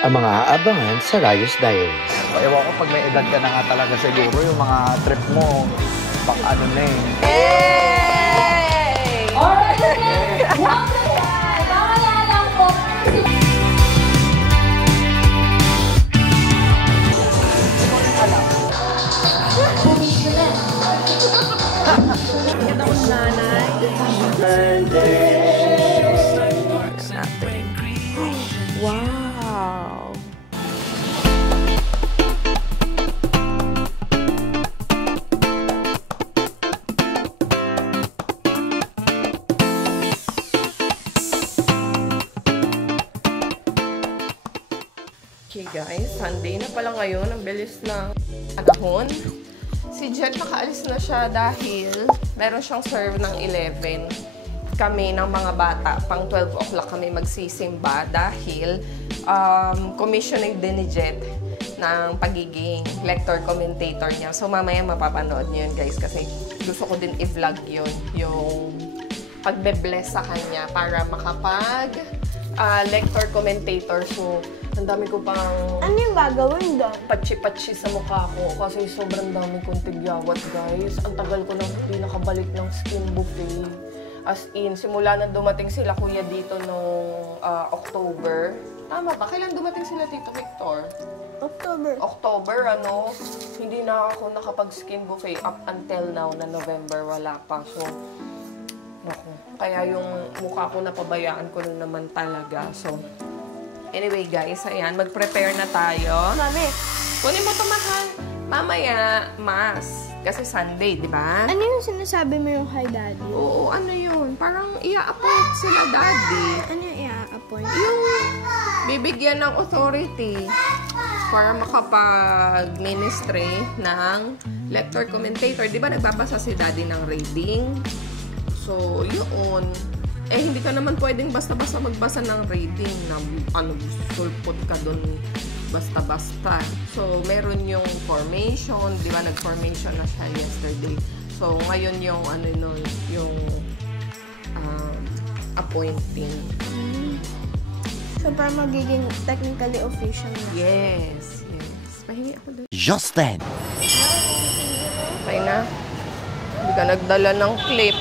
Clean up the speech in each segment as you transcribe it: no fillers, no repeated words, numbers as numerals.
ang mga aabangan sa Rayos Diaries. Ewan ko pag may edad ka na nga talaga siguro, yung mga trip mo, pang ano na eh. Hey! Alright! Welcome yan! Mamaya lang po. Wow! Okay guys, Sunday na pala ngayon. Ang bilis ng panahon. Si Jet nakaalis na siya dahil meron siyang serve ng 11. Kami ng mga bata, pang 12 o'clock kami magsisimba dahil commissioning din ni Jet ng pagiging lector commentator niya. So mamaya mapapanood niyo yun guys kasi gusto ko din i-vlog yun, yung pagbe-bless sa kanya para makapag lector commentator. So ang dami ko pang Ano yung gagawin doon? patsi-patsi sa mukha ko kasi sobrang dami kong tigyawat guys. Ang tagal ko nang hindi nakabalik ng skin buffet. As in, simula na dumating sila kuya dito nung October. Tama ba? Kailan dumating sila dito, Victor? October, ano? Hindi na ako nakapag-skin buffet up until now na November. Wala pa. So, naku. Kaya yung mukha ko napabayaan ko na naman talaga. So, anyway guys, ayan. Mag-prepare na tayo. Mami, Kunin mo ito, mahal. Mamaya, mas. Kasi Sunday, di ba? ano yung sinasabi mo yung kay daddy? Oo, ano yun? Parang i-appoint sila daddy. Ano yung i-appoint? Yung bibigyan ng authority para makapag-ministry ng lector commentator. Di ba nagbabasa si daddy ng reading? So, yun. Eh, hindi ka naman pwedeng basta-basta magbasa ng reading na sulpot ka dun basta-basta. So, meron yung formation. Di ba, nag-formation na siya yesterday. So, ngayon yung, yung appointing. So, para magiging technically official na. Yes, yes. Pahingi ako doon. Just then, Okay na. Hindi ka nagdala ng clip.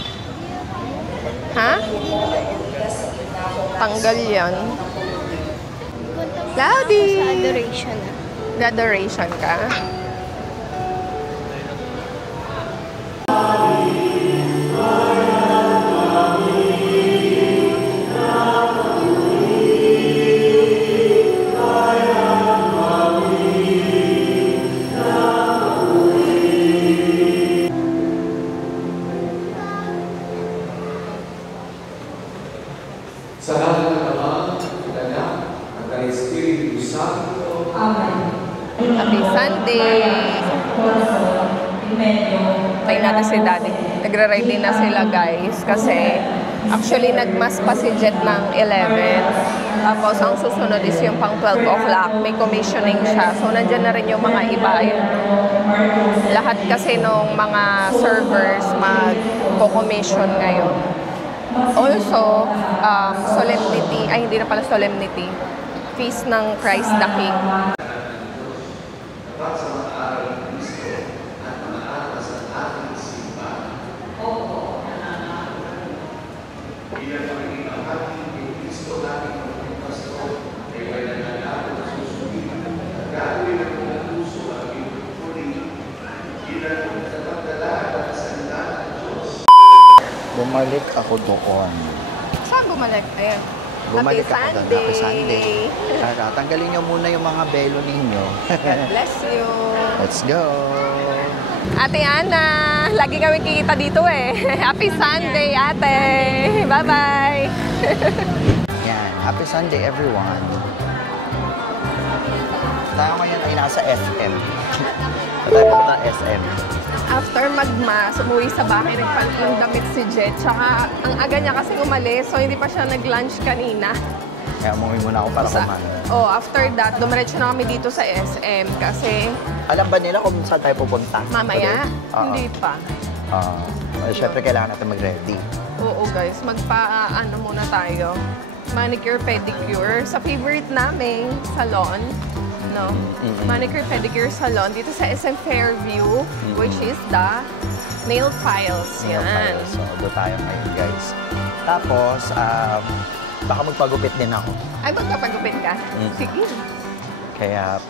Ha? Tanggal yan. Cloudy! Sa adoration na. Adoration ka? Sa ngalan ng Ama, ng Anak, at ng Espiritu Santo. Amen. Happy Sunday! Tayo natin si Daddy. Nagre-ready na sila guys kasi actually nagmas pa si Jet ng 11. Tapos ang susunod is yung pang 12 o'clock. May commissioning siya. So nandyan na rin yung mga iba. Lahat kasi nung mga servers mag-commission ngayon. Also, solemnity, ay hindi na pala solemnity, feast ng Christ the King. Bumalik ako doon. Saan bumalik? Ayan. Bumalik Happy ako doon. Sunday! Happy Sunday. Tanggalin niyo muna yung mga belo ninyo. God bless you! Let's go! Ate Ana, lagi kami kikita dito eh. Happy Sunday, ate! Bye-bye! Yan. Happy Sunday, everyone. Tayo ngayon ay nasa SM. Tayo punta SM. After magmas, umuwi sa bahay, nagpalit ng damit si Jet. Tsaka, ang aga niya kasi umalis, so hindi pa siya nag-lunch kanina. Kaya umuwi muna ako para kumain. Oh, after that, dumiretso na kami dito sa SM kasi... Alam ba nila kung saan tayo pupunta? Mamaya? Hindi pa. Syempre, kailangan natin mag-ready. Oo guys, magpa-ano muna tayo. manicure, pedicure sa favorite naming salon. No? Manicure, pedicure salon dito sa SM Fairview, which is the Nail Files. Nail Yan. files. So, doon tayo ngayon, guys. Tapos, baka magpagupit din ako. Ay, magpapagupit ka? Sige. Kaya,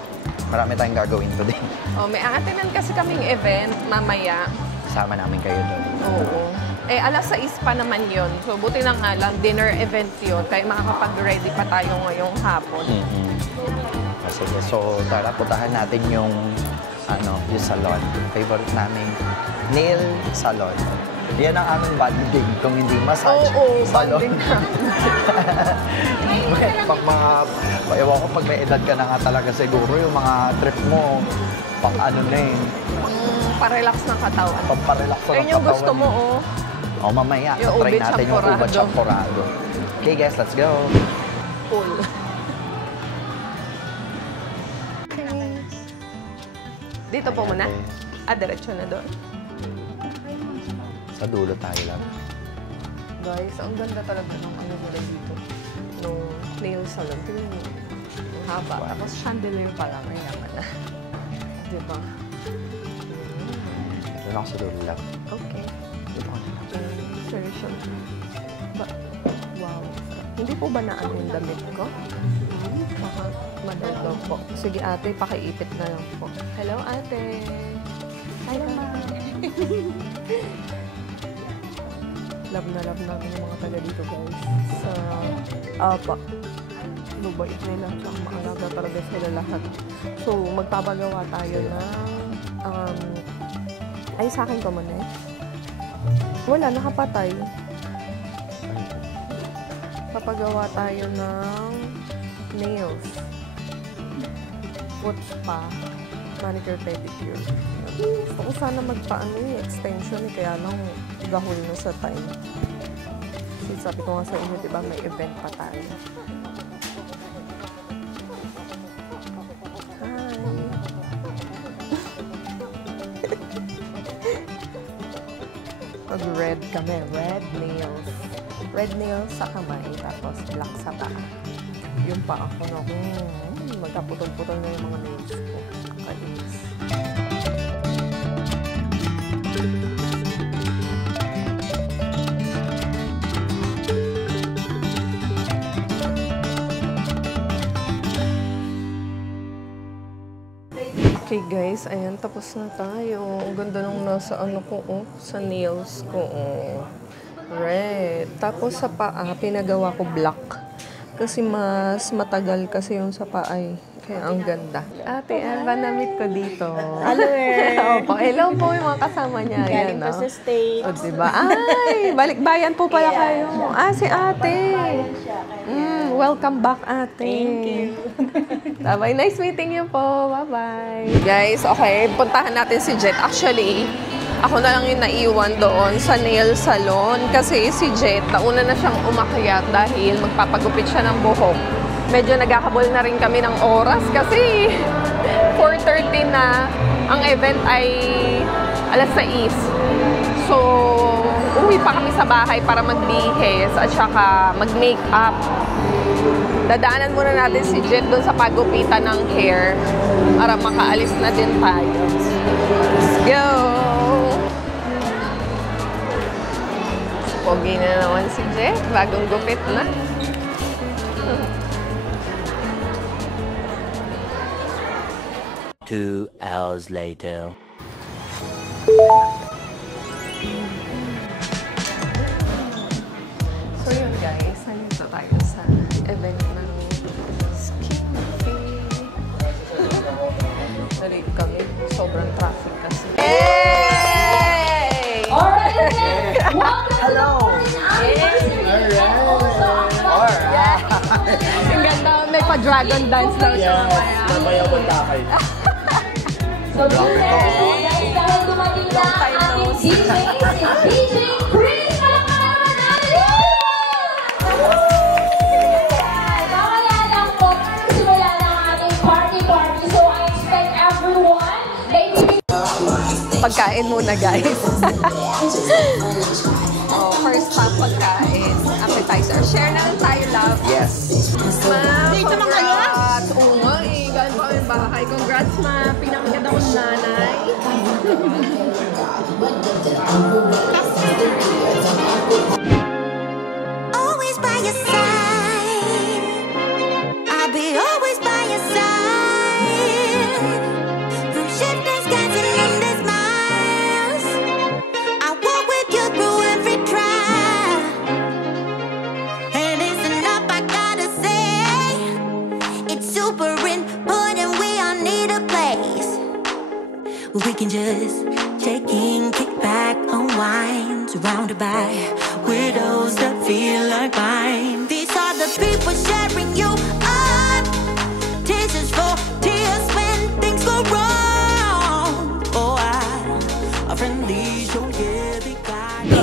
marami tayong gagawin today. Oh, may aatinan kasi kaming event mamaya. Kasama namin kayo doon. Oo. Eh, alas 6 pa naman yun. So, buti na nga lang, dinner event yun. Kaya makakapag-ready pa tayo ngayong hapon. Sige, so tara, puntahan natin yung yung salon. Favorite naming nail salon. Yan ang aming bonding kung hindi massage. Oo, salon. bonding na. Ewan ko, pag may edad ka na nga talaga siguro, yung mga trip mo, pang ano na yun. Pa-relax ng katawan. Pag-parelax ng Ayun yung katawan. gusto mo, oh. O, mamaya, Yung try ube natin yung uba champurado. Okay guys, let's go. Cool. Dito po muna. Diretso na doon. Sa dulo tayo lang. Guys, ang ganda talaga ng ano nila dito. Nung nail salon. Tingnan mo. Ang haba. Wow. Tapos chandelier pa lang. Ay, naman na. Diba? Doon ako sa dulo lang. Okay. Dito ka na lang. Version. Wow. Hindi po ba naano yung damit ko? Baka madagaw po. Sige ate, pakiipit na lang po. Hello ate. Hello ma. Love na love namin yung mga taga dito guys. Sa apa. Lubait nila. Tsaka maalaga talaga sila lahat. So, magpapagawa tayo ng ay sa akin ko man eh. Wala, nakapatay. Papagawa tayo ng nails. Foot spa. Manicure, pedicure. Gusto ko sana magpaano yung extension eh, kaya lang gahol na sa time. Kasi sabi ko nga sa inyo, diba, may event pa tayo. Mag-red kami. Red nails. Red nails sa kamay, tapos black sa paa. Yung paa ko na magkaputol-putol na yung mga nails ko. Kainis. Okay guys, ayan, tapos na tayo. Ang ganda nung nasa ano ko, sa nails ko, red. Tapos sa paa, pinagawa ko black. Kasi mas matagal kasi yung sa paa ay. Kaya ang ganda. Ate Eva, na-meet ko dito. Hello eh. Opo, hello po yung mga kasama niya. Galing pa sa States. O, diba? Ay, balikbayan po pala kayo. Ah, si ate. Welcome back, ate. Thank you. Bye-bye. Nice meeting you po. Bye-bye. Guys, okay. Puntahan natin si Jet. Actually, ako na lang yung naiwan doon sa nail salon. Kasi si Jet, nauna na siyang umakyat dahil magpapagupit siya ng buhok. Medyo naghahabol na rin kami ng oras kasi 4:30 na. Ang event ay alas 6. So, uwi pa kami sa bahay para magbihis at saka mag-makeup. Dadaanan muna natin si Jet doon sa pagupitan ng hair para makaalis na din tayo. Let's go! Pogi na naman si Jet. Bagong gupit na. Two hours later. So yun guys, nandito tayo sa event ng Skin Fee. Nalate kami. Sobrang traffic kasi. Hey! Alright then, welcome Hello! Yeah. Ang ganda. May pa-dragon dance daw siya. So, guys, dahil dumating na ang ating DJ, si DJ Chris! Palakpakan naman natin! Mamaya lang po, simula na ang ating party. So, I expect everyone, ladies Pagkain muna guys. Oh, first time pagkain. Appetizer. appetizer. Share na lang tayo, love. Yes. Ma, congrats! Oo nga eh, galing pa kami bahay. Congrats, ma. Pinakaganda kong nanay. Always by your side. I'll be always by your side. Through shifting skies and endless miles, I walk with you through every trial. And it's enough, I gotta say. It's super important, we all need a place where we can just check in, kick back, unwind, surrounded by widows that feel like mine. These are the people sharing you up. Tears is for tears when things go wrong. Oh, a friendly show, yeah, they got me.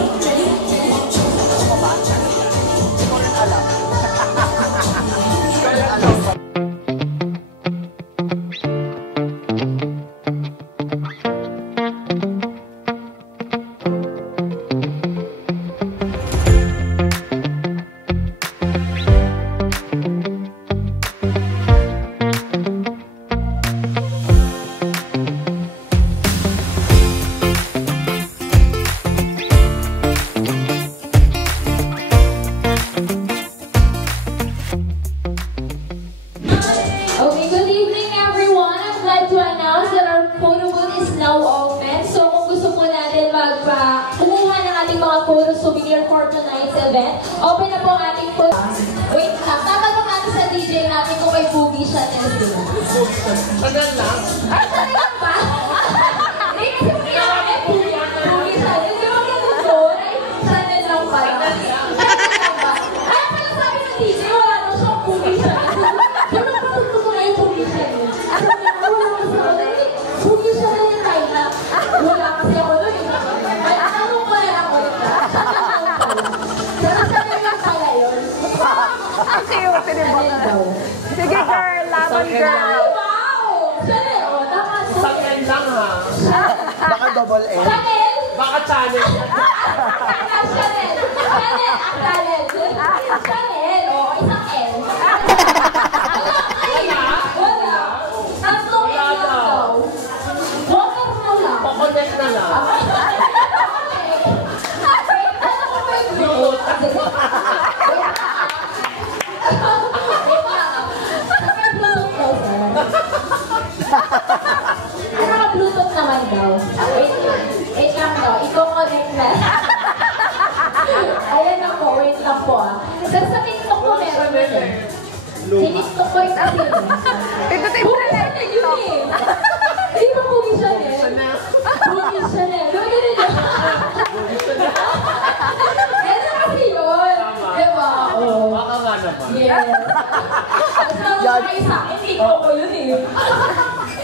Okay, good evening everyone. I'm glad to announce that our photo booth is now open. So kung gusto po natin kumuha ng ating mga photo souvenir for tonight's event, open na po ang ating photo. Wait lang, tatanong natin sa DJ natin kung may Boogie Chanel sila. Tagal lang. Ay, sanay lang ba? Hindi kasi may may Boogie Chanel. Hindi mo ganun doon. Ay, Chanel lang pala. Sanay lang ba? Ay, pala sabi ng DJ, wala daw siyang Boogie Chanel. Wala kasi ako doon. Ay, ako ko na lang ulit na. Pero sabi lang pala yun. Ang cute, di ba? Sige, girl. Laban, girl. Ay, wow! Chanel, o, tama. Sakyan lang, ha? Baka double L. Chanel! Baka channel. Chanel! Chanel! Chanel! O, isang L. Wala. Tatlong L lang daw. Water mo lang. Pakonek na lang. Naka-Bluetooth naman daw. Wait lang daw. Iko-connect na. Ayan lang po. Wait lang po ah. Sa TikTok ko meron yun eh. Sinistok ko rin kasi yun eh. Pindutin mo na lang. Yun eh. Hindi ba Boogie Chanel? Boogie Chanel. Gawin nyo. Ganun kasi yun. Diba? Oo. Baka nga naman. Yes. Tapos naman kayo sa akin, TikTok ko yun eh.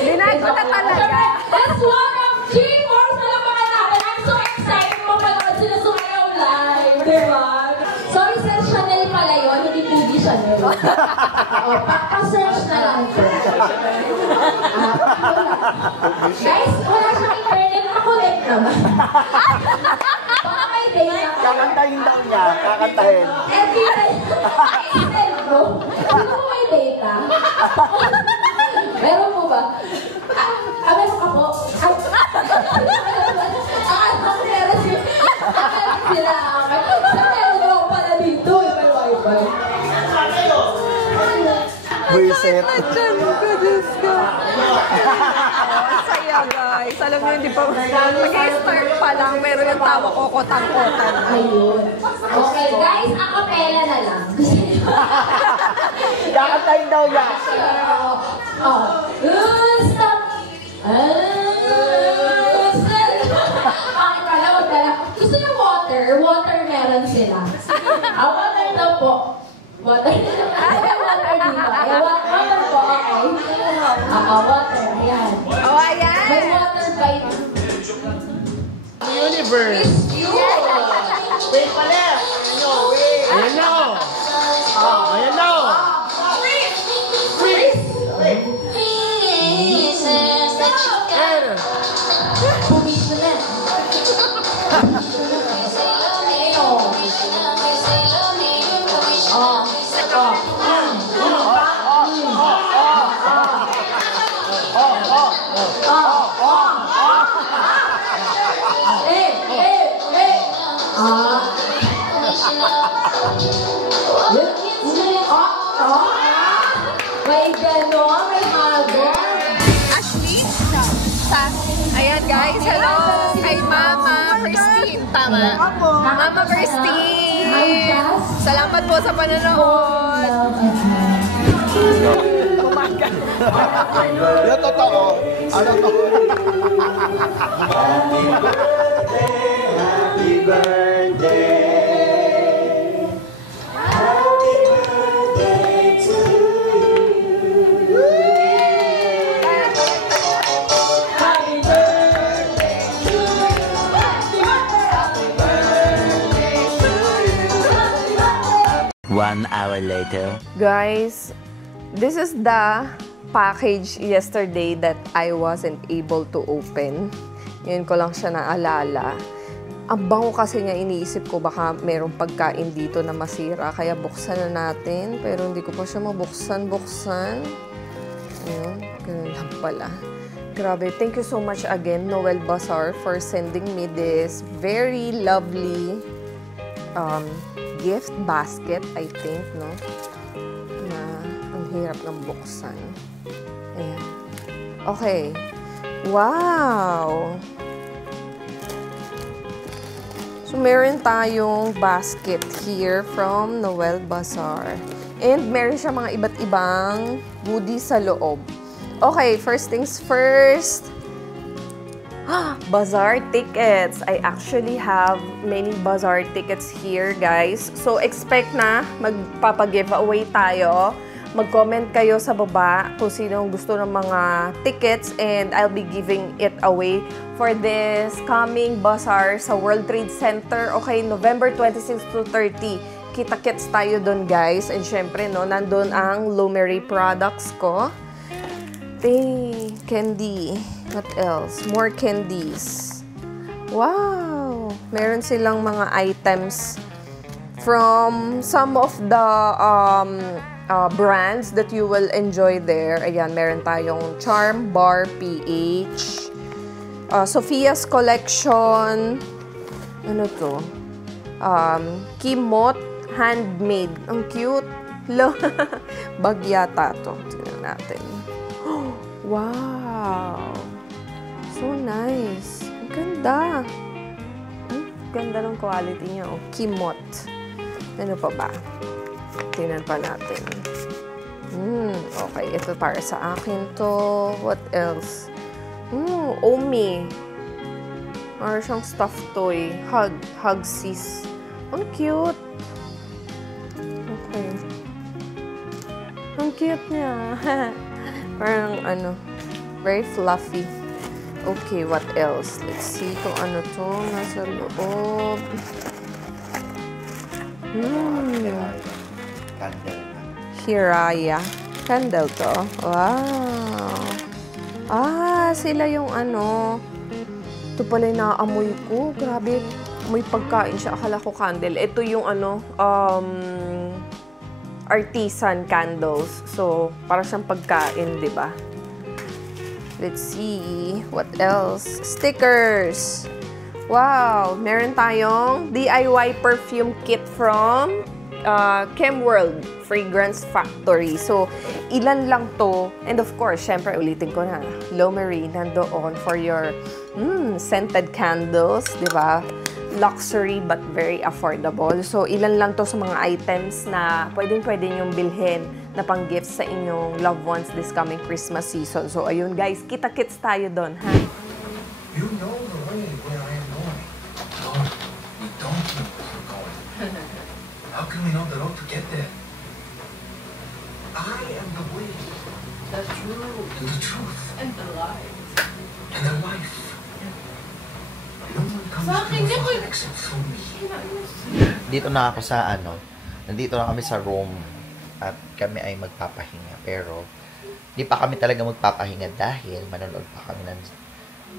Dinay ko na talaga. That's one of G-Force na lang mga natin. I'm so excited mapanood sila sumayaw live. Diba? Sorry, sir, Chanel pala yun. Hindi Boogie Chanel. O, pa-search na lang po. Guys, wala siyang internet. Nakulit naman. Baka may data. Kakantahin daw niya. Kakantahin. Every time. Send mo. Sino mo may data? Meron mo ba? Meron ka po? Meron sila. Meron mo pala dito. May wifi. Buisit. Diyan ko, Diyos ko. Saya, guys. Alam niyo, hindi pa mag-start pa lang, meron yung tawa ko, kotang-kotan. Ayun. Okay, guys, acapella na lang. Kakantahin daw niya. Stop! Bakit pala, wag na lang. Gusto niyo water? Water meron sila. Water daw po. Water. Water dito. Water po, okay. Water. Ayan. Oh, ayan. May water bite. Universe. Wait pala. Ayan na. Ayan na. Pumiso na. May gano'n, may habol. Ashley? Ayan guys, hello kay Mama Christine. Tama? Mama Christine! Salamat po sa panonood. Yung totoo, ano to? Happy birthday. Happy birthday to you. Happy birthday to you. Happy birthday to you. 1 hour later. Guys, this is the package yesterday that I wasn't able to open. Ngayon ko lang siya naalala. Ang bango kasi niya, iniisip ko baka merong pagkain dito na masira. Kaya buksan na natin. Pero hindi ko pa siya mabuksan. Ayun, ganun lang pala. Grabe, thank you so much again, Noel Bazaar, for sending me this very lovely gift basket, I think, no? Na ang hirap ng buksan. Ayan. Okay. Wow! So, meron tayong basket here from Noel Bazaar. And meron siya mga iba't ibang goodies sa loob. Okay, first things first. Bazaar tickets. I actually have many Bazaar tickets here, guys. So, expect na magpapag-giveaway tayo. Mag-comment kayo sa baba kung sino gusto ng mga tickets and I'll be giving it away for this coming bazaar sa World Trade Center. Okay, November 26 to 30. Kita-kits tayo doon, guys. And syempre, no, nandun ang Lumery products ko. Candy. What else? More candies. Wow! Meron silang mga items from some of the brands that you will enjoy there. Ayan, meron tayong Charm Bar PH, Sophia's Collection, ano to? Kimot Handmade. Ang cute. Bag yata to. Tingnan natin. Wow! So nice. Ang ganda. Ganda ng quality niya. Oh, Kimot. Ano pa ba? Tingnan pa natin. Okay, ito para sa akin to. What else? Omi. Para siyang stuffed toy. Hugsies. Ang cute. Okay. Ang cute niya. Parang ano, very fluffy. Okay, what else? Let's see kung ano to. Nasa loob. Candle. Hiraya. Candle to. Wow. Sila yung ano. Ito pala yung naaamoy ko. Grabe. May pagkain siya. Akala ko candle. Ito yung ano, artisan candles. So, para siyang pagkain, di ba? Let's see. What else? Stickers. Wow! Meron tayong DIY perfume kit from Chemworld Fragrance Factory. So, ilan lang to. And of course, syempre, ulitin ko na. Lumery, nandoon for your scented candles, di ba? Luxury but very affordable. So, ilan lang to sa mga items na pwedeng-pwede niyong bilhin na pang-gifts sa inyong loved ones this coming Christmas season. So, ayun guys, kita-kits tayo doon, ha? You know the way where I am going. No, we don't know where we're going. How can we know the road to get there? I am the way, the truth, and the life. And the life. No one comes to the Father except through me. Dito na ako sa nandito na kami sa Rome at kami ay magpapahinga. Pero, di pa kami talaga magpapahinga dahil manonood pa kami ng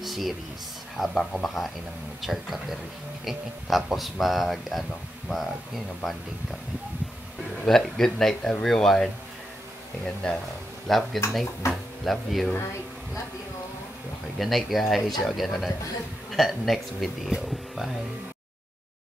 series habang kumakain ng charcuterie. Tapos bonding kami. But, good night everyone. And, love, good night na. Love you. Okay, good night guys. See you again on the next video. Bye.